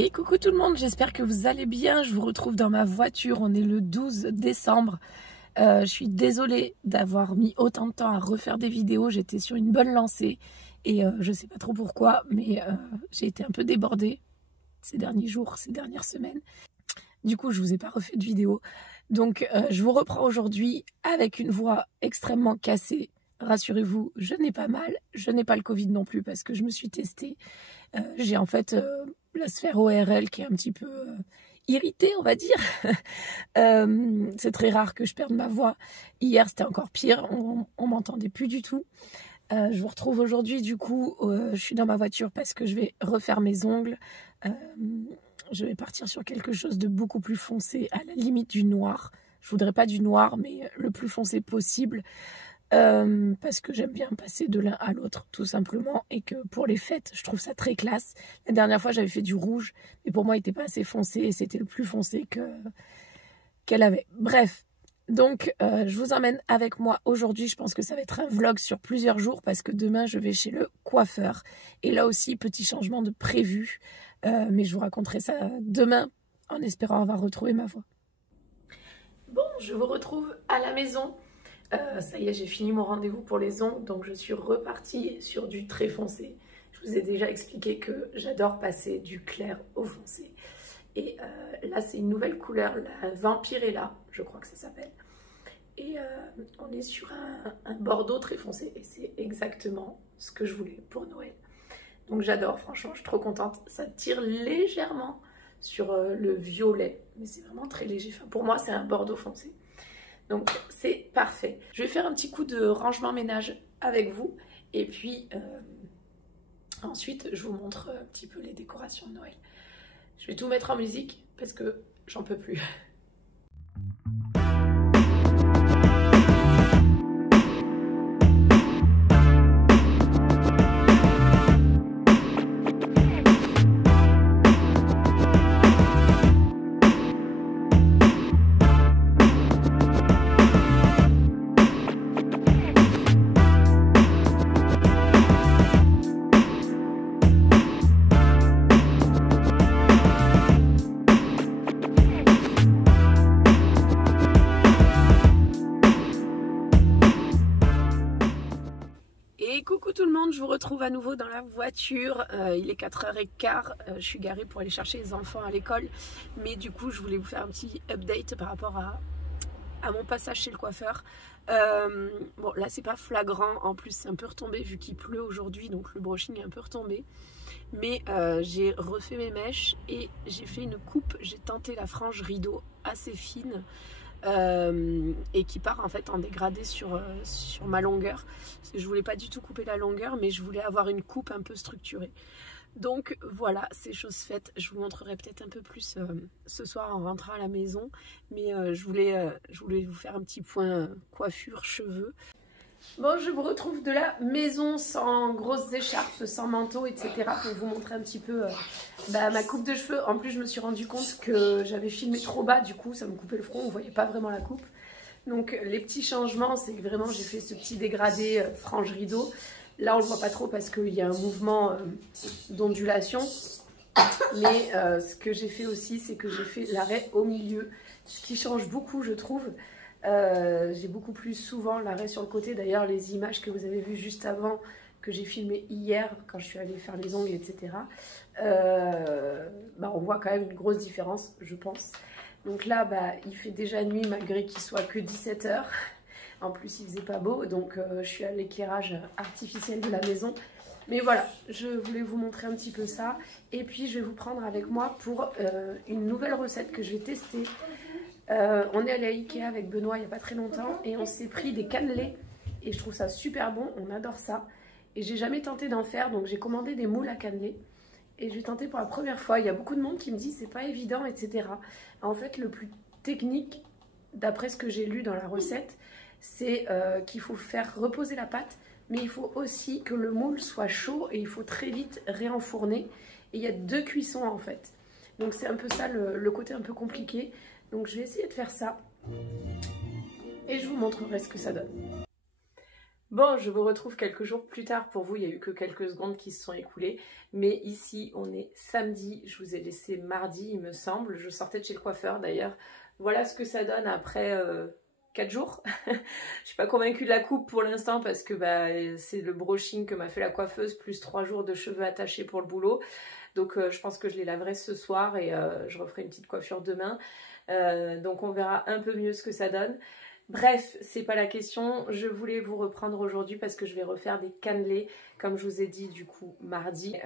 Et coucou tout le monde, j'espère que vous allez bien. Je vous retrouve dans ma voiture, on est le 12 décembre. Je suis désolée d'avoir mis autant de temps à refaire des vidéos, j'étais sur une bonne lancée. Et je sais pas trop pourquoi, mais j'ai été un peu débordée ces derniers jours, ces dernières semaines. Du coup, je vous ai pas refait de vidéo. Donc je vous reprends aujourd'hui avec une voix extrêmement cassée. Rassurez-vous, je n'ai pas mal, je n'ai pas le Covid non plus parce que je me suis testée. J'ai en fait la sphère ORL qui est un petit peu irritée, on va dire. C'est très rare que je perde ma voix. Hier, c'était encore pire, on m'entendait plus du tout. Je vous retrouve aujourd'hui, du coup, je suis dans ma voiture parce que je vais refaire mes ongles. Je vais partir sur quelque chose de beaucoup plus foncé, à la limite du noir. Je voudrais pas du noir, mais le plus foncé possible. Parce que j'aime bien passer de l'un à l'autre tout simplement, et que pour les fêtes je trouve ça très classe. La dernière fois j'avais fait du rouge, mais pour moi il n'était pas assez foncé et c'était le plus foncé qu'elle avait. Bref, donc je vous emmène avec moi aujourd'hui. Je pense que ça va être un vlog sur plusieurs jours parce que demain je vais chez le coiffeur et là aussi petit changement de prévu, mais je vous raconterai ça demain en espérant avoir retrouvé ma voix. Bon, je vous retrouve à la maison. Ça y est, j'ai fini mon rendez-vous pour les ongles, donc je suis repartie sur du très foncé. Je vous ai déjà expliqué que j'adore passer du clair au foncé. Et là, c'est une nouvelle couleur, la Vampirella, je crois que ça s'appelle. Et on est sur un bordeaux très foncé, et c'est exactement ce que je voulais pour Noël. Donc j'adore, franchement, je suis trop contente. Ça tire légèrement sur le violet, mais c'est vraiment très léger. Enfin, pour moi, c'est un bordeaux foncé. Donc c'est parfait. Je vais faire un petit coup de rangement ménage avec vous. Et puis ensuite je vous montre un petit peu les décorations de Noël. Je vais tout mettre en musique parce que j'en peux plus. Coucou tout le monde, je vous retrouve à nouveau dans la voiture. Il est 4h15, je suis garée pour aller chercher les enfants à l'école. Mais du coup, je voulais vous faire un petit update par rapport à mon passage chez le coiffeur. Bon, là, c'est pas flagrant. En plus, c'est un peu retombé vu qu'il pleut aujourd'hui. Donc, le brushing est un peu retombé. Mais j'ai refait mes mèches et j'ai fait une coupe. J'ai tenté la frange rideau assez fine. Et qui part en fait en dégradé sur ma longueur. Je voulais pas du tout couper la longueur, mais je voulais avoir une coupe un peu structurée. Donc voilà, c'est chose faite. Je vous montrerai peut-être un peu plus ce soir en rentrant à la maison, mais je voulais vous faire un petit point coiffure, cheveux. Bon, je vous retrouve de la maison sans grosses écharpes, sans manteau, etc. pour vous montrer un petit peu ma coupe de cheveux. En plus, je me suis rendu compte que j'avais filmé trop bas, du coup, ça me coupait le front, on ne voyait pas vraiment la coupe. Donc, les petits changements, c'est que vraiment, j'ai fait ce petit dégradé frange rideau. Là, on ne le voit pas trop parce qu'il y a un mouvement d'ondulation. Mais ce que j'ai fait aussi, c'est que j'ai fait l'arrêt au milieu, ce qui change beaucoup, je trouve. J'ai beaucoup plus souvent l'arrêt sur le côté. D'ailleurs, les images que vous avez vues juste avant, que j'ai filmées hier quand je suis allée faire les ongles, etc. On voit quand même une grosse différence, je pense. Donc là, il fait déjà nuit malgré qu'il soit que 17 h. En plus, il faisait pas beau, donc je suis à l'éclairage artificiel de la maison. Mais voilà, je voulais vous montrer un petit peu ça. Et puis, je vais vous prendre avec moi pour une nouvelle recette que je vais tester. On est allé à Ikea avec Benoît il n'y a pas très longtemps et on s'est pris des cannelés et je trouve ça super bon, on adore ça. Et j'ai jamais tenté d'en faire, donc j'ai commandé des moules à cannelés et j'ai tenté pour la première fois. Il y a beaucoup de monde qui me dit c'est pas évident, etc. En fait, le plus technique, d'après ce que j'ai lu dans la recette, c'est qu'il faut faire reposer la pâte, mais il faut aussi que le moule soit chaud et il faut très vite réenfourner. Et il y a 2 cuissons en fait. Donc c'est un peu ça le côté un peu compliqué. Donc je vais essayer de faire ça et je vous montrerai ce que ça donne. Bon, je vous retrouve quelques jours plus tard. Pour vous, il n'y a eu que quelques secondes qui se sont écoulées. Mais ici, on est samedi. Je vous ai laissé mardi, il me semble. Je sortais de chez le coiffeur d'ailleurs. Voilà ce que ça donne après 4 jours. Je ne suis pas convaincue de la coupe pour l'instant parce que c'est le brushing que m'a fait la coiffeuse plus 3 jours de cheveux attachés pour le boulot. Donc je pense que je les laverai ce soir et je referai une petite coiffure demain. Donc on verra un peu mieux ce que ça donne. Bref, c'est pas la question, je voulais vous reprendre aujourd'hui parce que je vais refaire des cannelés, comme je vous ai dit du coup mardi.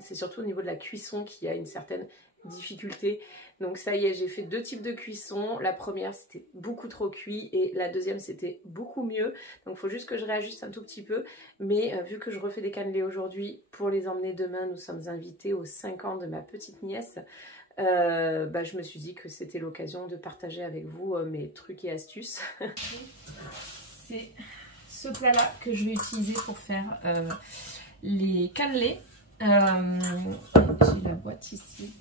C'est surtout au niveau de la cuisson qu'il y a une certaine difficulté. Donc ça y est, j'ai fait 2 types de cuisson. La première c'était beaucoup trop cuit et la deuxième c'était beaucoup mieux. Donc il faut juste que je réajuste un tout petit peu. Mais vu que je refais des cannelés aujourd'hui pour les emmener demain, nous sommes invités aux 5 ans de ma petite nièce. Je me suis dit que c'était l'occasion de partager avec vous mes trucs et astuces. C'est ce plat là que je vais utiliser pour faire les cannelés. J'ai la boîte ici.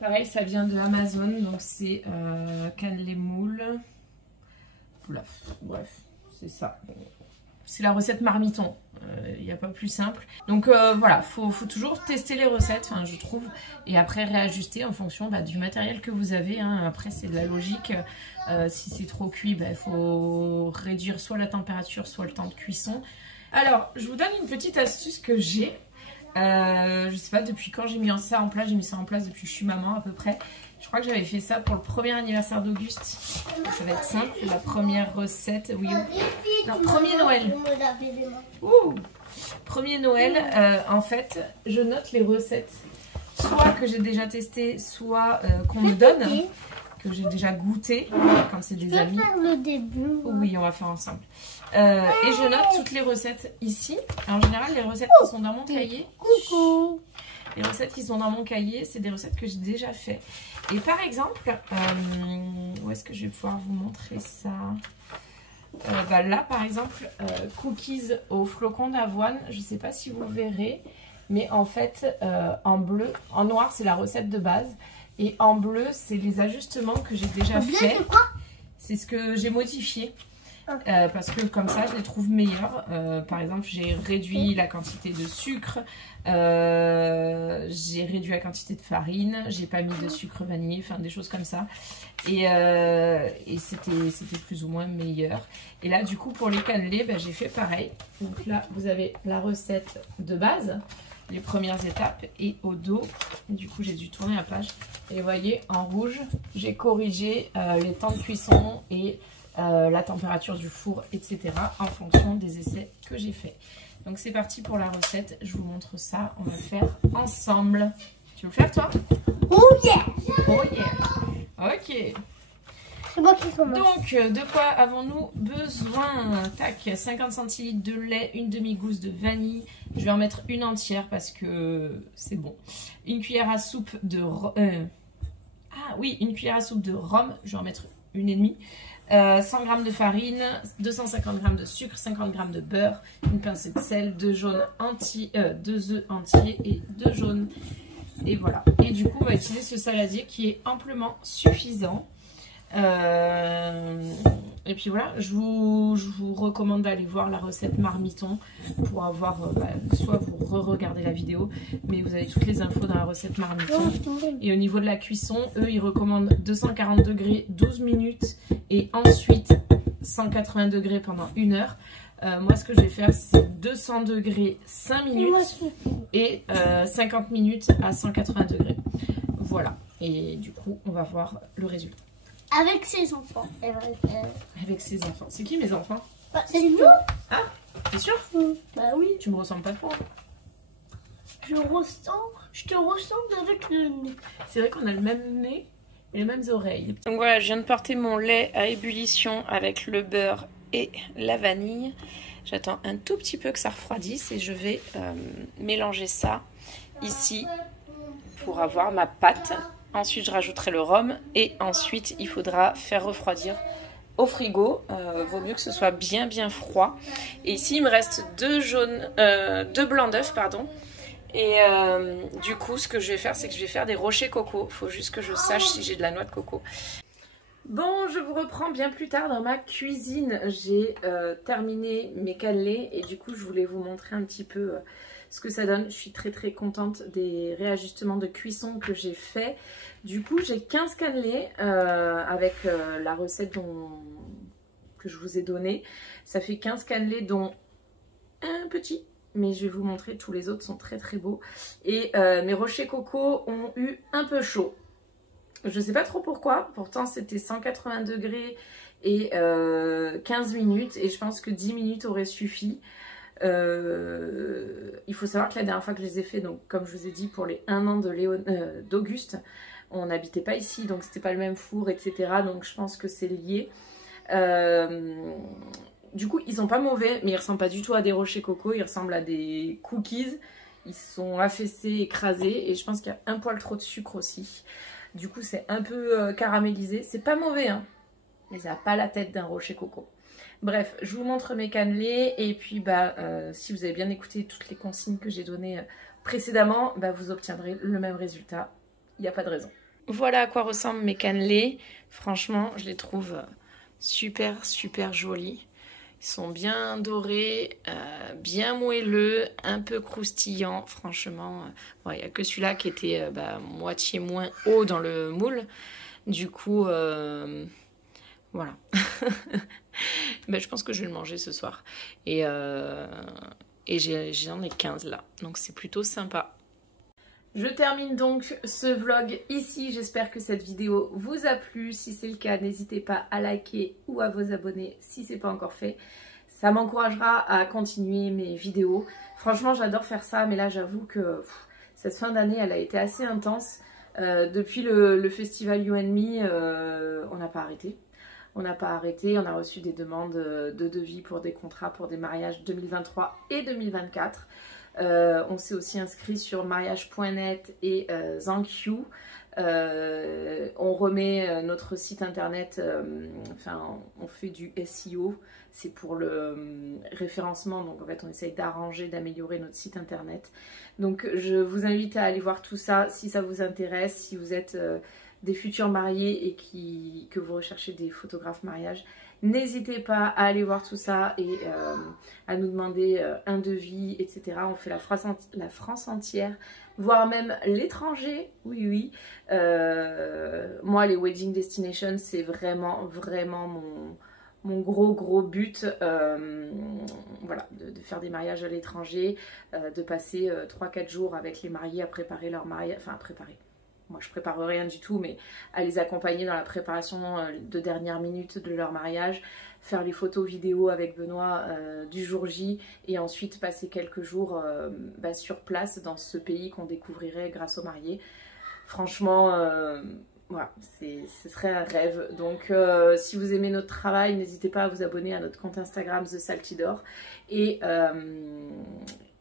Pareil, ça vient de Amazon, donc c'est cannelé moule. Bref, c'est ça. C'est la recette marmiton, il n'y a pas plus simple. Donc voilà, faut toujours tester les recettes, je trouve, et après réajuster en fonction du matériel que vous avez. Après c'est de la logique, si c'est trop cuit, il faut réduire soit la température, soit le temps de cuisson. Alors, je vous donne une petite astuce que j'ai. Je sais pas depuis quand j'ai mis ça en place, j'ai mis ça en place depuis que je suis maman à peu près. Je crois que j'avais fait ça pour le premier anniversaire d'Auguste. Ça va être simple, la première recette, oui. Non, premier Noël. Ouh, premier Noël, en fait, je note les recettes, soit que j'ai déjà testées, soit qu'on me donne, que j'ai déjà goûté quand c'est des amis. Faire le début. Oui, on va faire ensemble. Et je note toutes les recettes ici. En général, les recettes qui sont dans mon cahier. Coucou. Les recettes qui sont dans mon cahier, c'est des recettes que j'ai déjà fait. Et par exemple, où est-ce que je vais pouvoir vous montrer ça? Là, par exemple, cookies au flocon d'avoine. Je ne sais pas si vous verrez, mais en fait, en bleu, en noir, c'est la recette de base. Et en bleu, c'est les ajustements que j'ai déjà fait. C'est ce que j'ai modifié. Parce que comme ça je les trouve meilleurs. Par exemple, j'ai réduit la quantité de sucre, j'ai réduit la quantité de farine, j'ai pas mis de sucre vanillé, enfin des choses comme ça. Et c'était plus ou moins meilleur. Et là du coup pour les cannelés, j'ai fait pareil. Donc là vous avez la recette de base, les premières étapes, et au dos du coup j'ai dû tourner la page. Et vous voyez en rouge j'ai corrigé les temps de cuisson et la température du four, etc. en fonction des essais que j'ai fait. Donc c'est parti pour la recette, je vous montre ça, on va le faire ensemble. Tu veux le faire toi? Oh yeah! Oh yeah! Ok. C'est moi qui commence. Donc de quoi avons-nous besoin? Tac, 50 centilitres de lait, une demi-gousse de vanille. Je vais en mettre une entière parce que c'est bon. Une cuillère à soupe de... une cuillère à soupe de rhum, je vais en mettre une et demie. 100 g de farine, 250 g de sucre, 50 g de beurre, une pincée de sel, 2 œufs entiers et 2 jaunes. Et voilà. Et du coup, on va utiliser ce saladier qui est amplement suffisant. Et puis voilà, je vous recommande d'aller voir la recette marmiton pour avoir, soit vous re-regardez la vidéo, mais vous avez toutes les infos dans la recette marmiton. Et au niveau de la cuisson, eux ils recommandent 240 degrés 12 minutes et ensuite 180 degrés pendant 1 heure. Moi ce que je vais faire c'est 200 degrés 5 minutes et 50 minutes à 180 degrés. Voilà, et du coup on va voir le résultat. Avec ses enfants. Avec ses enfants. C'est qui mes enfants? C'est nous. Ah, t'es sûr? Bah oui. Tu me ressembles pas trop. Je te ressemble avec le nez. C'est vrai qu'on a le même nez et les mêmes oreilles. Donc voilà, je viens de porter mon lait à ébullition avec le beurre et la vanille. J'attends un tout petit peu que ça refroidisse et je vais mélanger ça ici pour avoir ma pâte. Ensuite, je rajouterai le rhum et ensuite, il faudra faire refroidir au frigo. Vaut mieux que ce soit bien froid. Et ici, il me reste 2 blancs d'œufs, pardon. Et du coup, ce que je vais faire, c'est que je vais faire des rochers coco. Il faut juste que je sache si j'ai de la noix de coco. Bon, je vous reprends bien plus tard dans ma cuisine. J'ai terminé mes cannelés et du coup je voulais vous montrer un petit peu ce que ça donne. Je suis très très contente des réajustements de cuisson que j'ai fait. Du coup j'ai 15 cannelés avec la recette que je vous ai donnée. Ça fait 15 cannelés dont un petit. Mais je vais vous montrer, tous les autres sont très très beaux. Et mes rochers coco ont eu un peu chaud. Je ne sais pas trop pourquoi, pourtant c'était 180 degrés et 15 minutes et je pense que 10 minutes auraient suffi. Il faut savoir que la dernière fois que je les ai fait, donc comme je vous ai dit pour les 1 an d'Auguste, on n'habitait pas ici donc c'était pas le même four, etc. Donc je pense que c'est lié. Du coup ils sont pas mauvais mais ils ressemblent pas du tout à des rochers coco, ils ressemblent à des cookies. Ils sont affaissés, écrasés et je pense qu'il y a un poil trop de sucre aussi. Du coup, c'est un peu caramélisé. C'est pas mauvais, hein, mais ça n'a pas la tête d'un rocher coco. Bref, je vous montre mes cannelés. Et puis, si vous avez bien écouté toutes les consignes que j'ai données précédemment, vous obtiendrez le même résultat. Il n'y a pas de raison. Voilà à quoi ressemblent mes cannelés. Franchement, je les trouve super, super jolis. Ils sont bien dorés, bien moelleux, un peu croustillants. Franchement, il n'y a que celui-là qui était moitié moins haut dans le moule. Du coup, voilà. Je pense que je vais le manger ce soir. Et j'en ai 15 là. Donc c'est plutôt sympa. Je termine donc ce vlog ici. J'espère que cette vidéo vous a plu. Si c'est le cas, n'hésitez pas à liker ou à vous abonner si ce n'est pas encore fait. Ça m'encouragera à continuer mes vidéos. Franchement, j'adore faire ça, mais là, j'avoue que cette fin d'année, elle a été assez intense. Depuis le festival You and Me, on n'a pas arrêté. On n'a pas arrêté. On a reçu des demandes de devis pour des contrats pour des mariages 2023 et 2024. On s'est aussi inscrit sur mariage.net et Thank You. On remet notre site internet, on fait du SEO, c'est pour le référencement, donc en fait on essaye d'arranger, d'améliorer notre site internet. Donc je vous invite à aller voir tout ça si ça vous intéresse, si vous êtes des futurs mariés et que vous recherchez des photographes mariage. N'hésitez pas à aller voir tout ça et à nous demander un devis, etc. On fait la France entière, voire même l'étranger. Oui, oui. Moi, les Wedding Destinations, c'est vraiment, vraiment mon gros but. Voilà, de faire des mariages à l'étranger, de passer 3-4 jours avec les mariés à préparer leur mariage, enfin à préparer. Moi, je prépare rien du tout, mais à les accompagner dans la préparation de dernière minute de leur mariage, faire les photos vidéo avec Benoît du jour J et ensuite passer quelques jours sur place dans ce pays qu'on découvrirait grâce aux mariés. Franchement, voilà, ce serait un rêve. Donc, si vous aimez notre travail, n'hésitez pas à vous abonner à notre compte Instagram The Salty Door et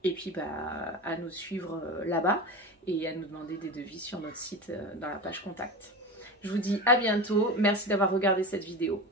puis à nous suivre là-bas et à nous demander des devis sur notre site dans la page contact. Je vous dis à bientôt, merci d'avoir regardé cette vidéo.